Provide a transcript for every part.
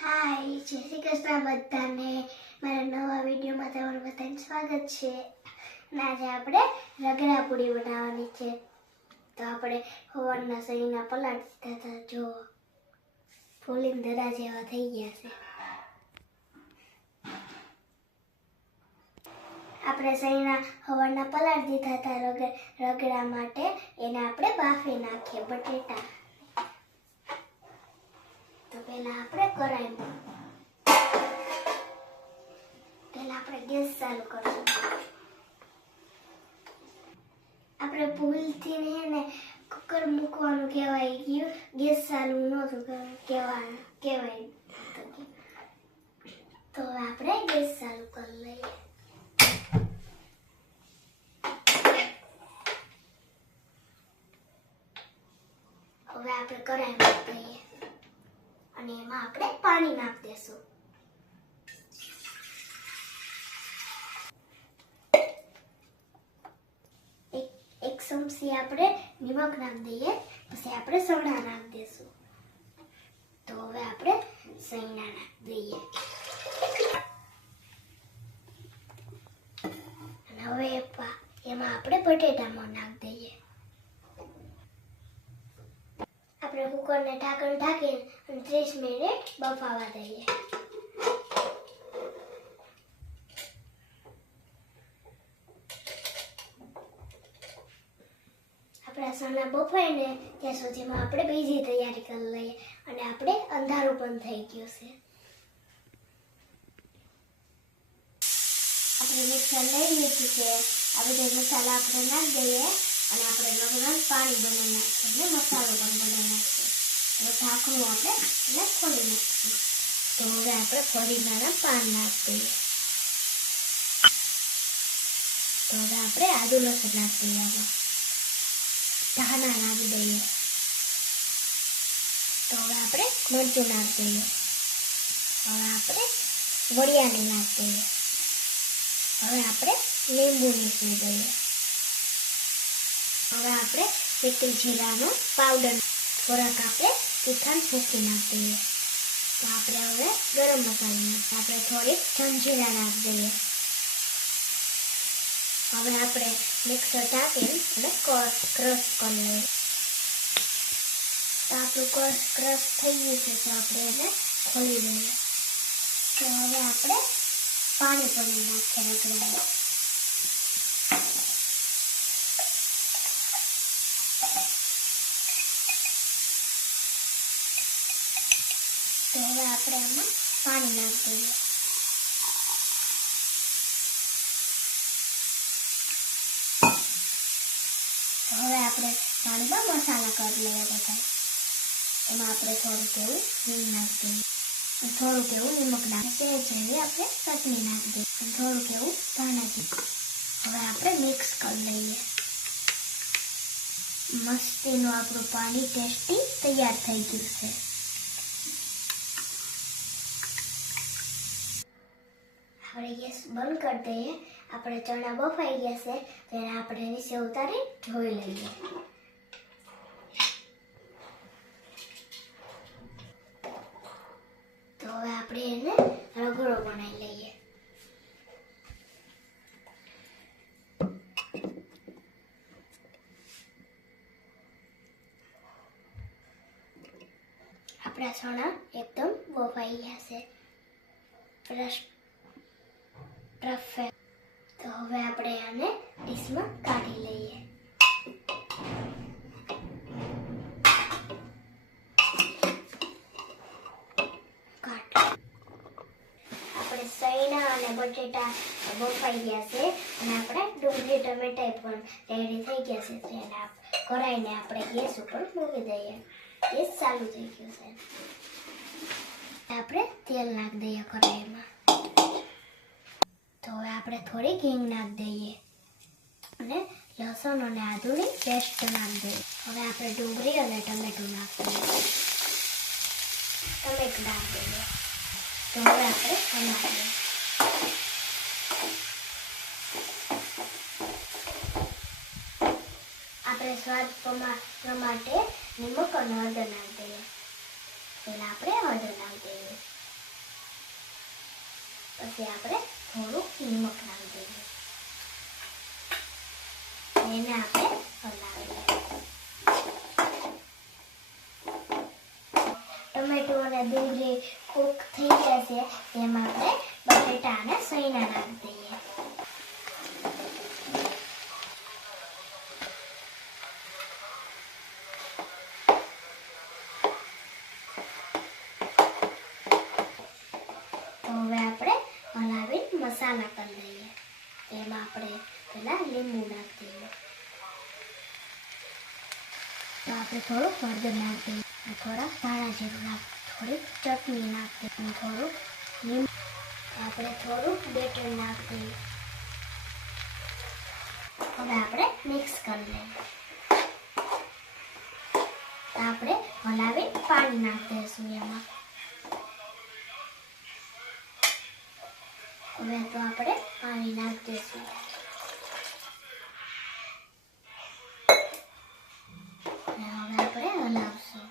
હાય જય શ્રી કૃષ્ણ બધાને. મારા નવા વિડીયોમાં તમારું બધાને સ્વાગત છે. આજે આપણે રગડા પૂરી બનાવવાની છે. તો આપણે હોવાના શરીરના પલાટ દીધા હતા. જો, ફૂલીને દરા જેવા થઈ ગયા છે. આપણે શરીરના હવારના પલાટ દીધા હતા રગ, રગડા માટે. એને આપણે બાફી નાખીએ બટેટા. પહેલા આપણે કઢાઈમાં પહેલા આપણે ગેસ ચાલુ કરશું આપણે ભૂલથી ને ને કુકર મૂકવાનું કહેવાય ગયું ગેસ ચાલુ નહોતું કહેવાનું કહેવાય તો આપણે ગેસ ચાલુ કરી લઈએ હવે આપણે દઈએ અને એમાં આપણે પાણી નાખી દેશું. એક ચમચી આપણે નિમક નાખી દઈએ, પછી આપણે સણા નાખી દેશું. તો હવે આપણે સૈણા નાખી દઈએ. અને હવે એમાં આપણે બટેટામાં નાખી દઈએ. આપણે કુકરને ઢાંકણ ઢાંકીને અને ત્રીસ મિનિટ બફાવા દઈએ. આપણા સણા બફાય ને ત્યાં સુધીમાં આપણે બીજી તૈયારી કરી લઈએ અને આપણે અંધારું પણ થઈ ગયું છે. આપણે મિક્સર લઈ લીધું છે. આ બધા મસાલા આપણે નાખી દઈએ. અને આપણે લગ્ન પાણી બનાવી નાખીએ અને મસાલો પણ બનાવી નાખીએ હવે ઢાંકણું આપણે એને ખોલી નાખીશું. તો હવે આપણે ફરીનાના પાન નાખી દઈએ. તો હવે આપણે આદુ લસણ નાખી દઈએ ધાણા નાખી દઈએ. તો હવે આપણે મરચું નાખી દઈએ. હવે આપણે વડિયાને નાખી દઈએ. હવે આપણે લીંબુ નીકળી દઈએ. હવે આપણે પીટી જીરાનો પાવડર થોડાક આપણે તીખાન ફૂંકી નાખીએ. તો આપણે હવે ગરમ મસાલો આપણે થોડીક જંજીરા નાખી દઈએ હવે આપણે મિક્સર ઢાંકીને અને ક્રશ કરી લઈએ. તો આપણું ક્રશ ક્રશ થઈ ગયું છે, તો આપણે એને ખોલી દઈએ. તો હવે આપણે પાણી ભરી નાખીએ રગડામાં. હવે આપણે આમાં પાણી નાખી દઈએ હવે આપણે પાણીમાં મસાલા કરી લઈએ બધા. એમાં આપણે થોડુંક એવું હિંગ નાખી દઈએ થોડુંક એવું નિમક નાખીએ. જેવી આપણે ચટણી નાખી દઈએ થોડુંક એવું ધાણા હવે આપણે મિક્સ કરી લઈએ. મસ્તીનું આપણું પાણી ટેસ્ટી તૈયાર થઈ ગયું છે આપણે ગેસ બંધ કરી દઈએ. આપણે ચણા બફાઈ ગયા છે તેને આપણે નીચે ઉતારી જોઈ લઈએ. તો હવે આપણે એને રગડો બનાવી લઈએ. આપણા ચણા એકદમ બફાઈ ગયા છે. રસ પરફેક્ટ તો હવે આપણે આને કાઢી લઈએ. આપણે સૈના અને બટેટા બફાઈ ગયા છે અને આપણે ડુંગળી, ટમેટા પણ રેડી થઈ ગયા છે. તો કરાઈને આપણે ગેસ ઉપર મૂકી દઈએ. ચાલુ થઈ ગયું છે. આપણે તેલ નાખી દઈએ હવે આપણે થોડી હિંગ નાખી દઈએ. અને લસણ અને આદુની પેસ્ટ નાખી દઈએ. હવે આપણે ડુંગળી અને ટમેટું નાખી દઈએ. ટમેટું નાખી દઈએ. તો હવે આપણે બનાવીએ આપણે સ્વાદ પ્રમા- માટે નિમક અને હળદર નાખી દઈએ. પહેલાં આપણે હળદર નાખી દઈએ. પછી આપણે થોડુંક નિમક નાખી દઈએ એને આપણે હલાવી ટમેટો અને ડુંગળી કૂક થઈ જશે તેમાં આપણે બટેટાને સૈના નાખી દઈએ તો હવે આપણે મસાલા કરી લઈએ. એમાં આપણે પહેલા લીંબુ નાખી દઈએ. તો આપણે થોડું હળદર નાખી દઈએ. થોડા ધાણા જીરું નાખ થોડીક ચટણી નાખી દઈએ. લીંબુ આપણે થોડુંક બેટર નાખી દઈએ. હવે આપણે મિક્સ કરી લઈએ. આપણે હલાવી પાણી નાખી દઈશું એમાં. હવે તો આપણે પાણી નાખી દઈશું હવે આપણે હલાવશું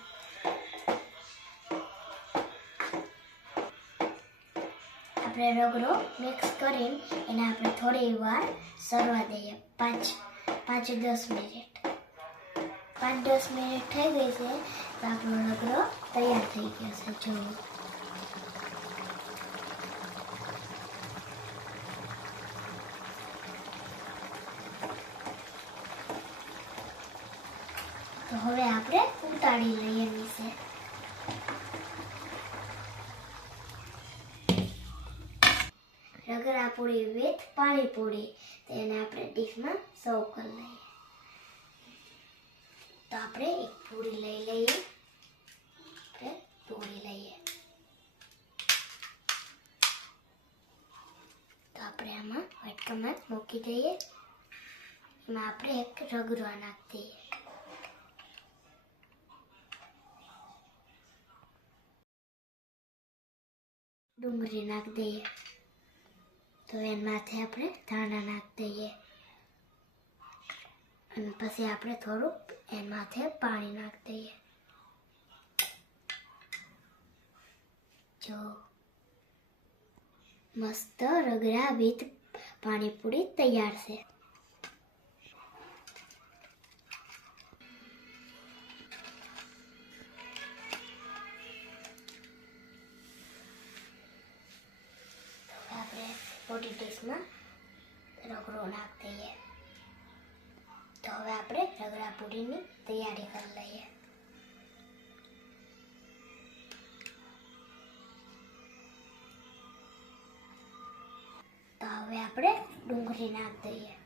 આપણે રગડો મિક્સ કરીને એને આપણે થોડી વાર સરવા દઈએ પાંચ પાંચ દસ મિનિટ પાંચ દસ મિનિટ થઈ ગઈ છે તો આપણો રગડો તૈયાર થઈ ગયો છે જો હવે આપણે ઉતારી લઈએ નીચે. રગડા પૂરી વિથ પાણી પૂરી. તેને આપણે ડીશમાં સર્વ કરી લઈએ. તો આપણે એક પૂરી લઈ લઈએ. આપણે પૂરી લઈએ. તો આપણે આમાં વાટકામાં મૂકી દઈએ. એમાં આપણે એક રગડો નાખી દઈએ. ડુંગળી નાખી દઈએ. તો એના માથે આપણે ધાણા નાખી દઈએ. અને પછી આપણે થોડુંક એના માથે પાણી નાખી દઈએ. જો. મસ્ત રગડા વિથ પાણીપુરી તૈયાર છે. મોટી રગડો નાખી દઈએ તો હવે આપણે રગડા પૂરીની તૈયારી કરી લઈએ. તો હવે આપણે ડુંગળી નાખી દઈએ.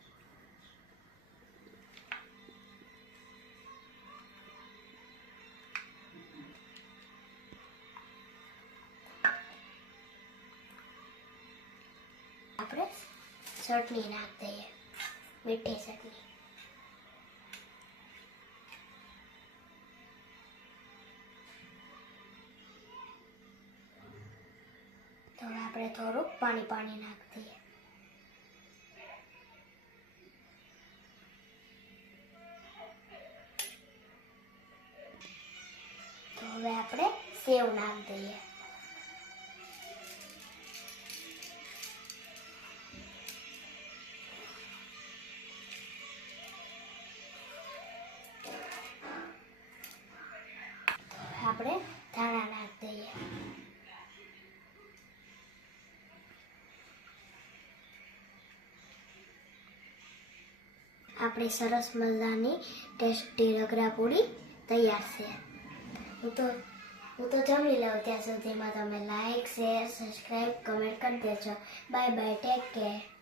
આપણે ચટણી નાખ દઈએ મીઠી ચટણી તો હવે આપણે થોડુંક પાણી પાણી નાખી દઈએ તો હવે આપણે સેવ નાખી દઈએ. આપણી સરસ મજાની ટેસ્ટી રગડા પૂરી તૈયાર છે. હું તો હું તો જમી લઉં ત્યાં સુધીમાં. તમે લાઈક શેર સબસ્ક્રાઈબ કમેન્ટ કરી દેજો. Bye bye take care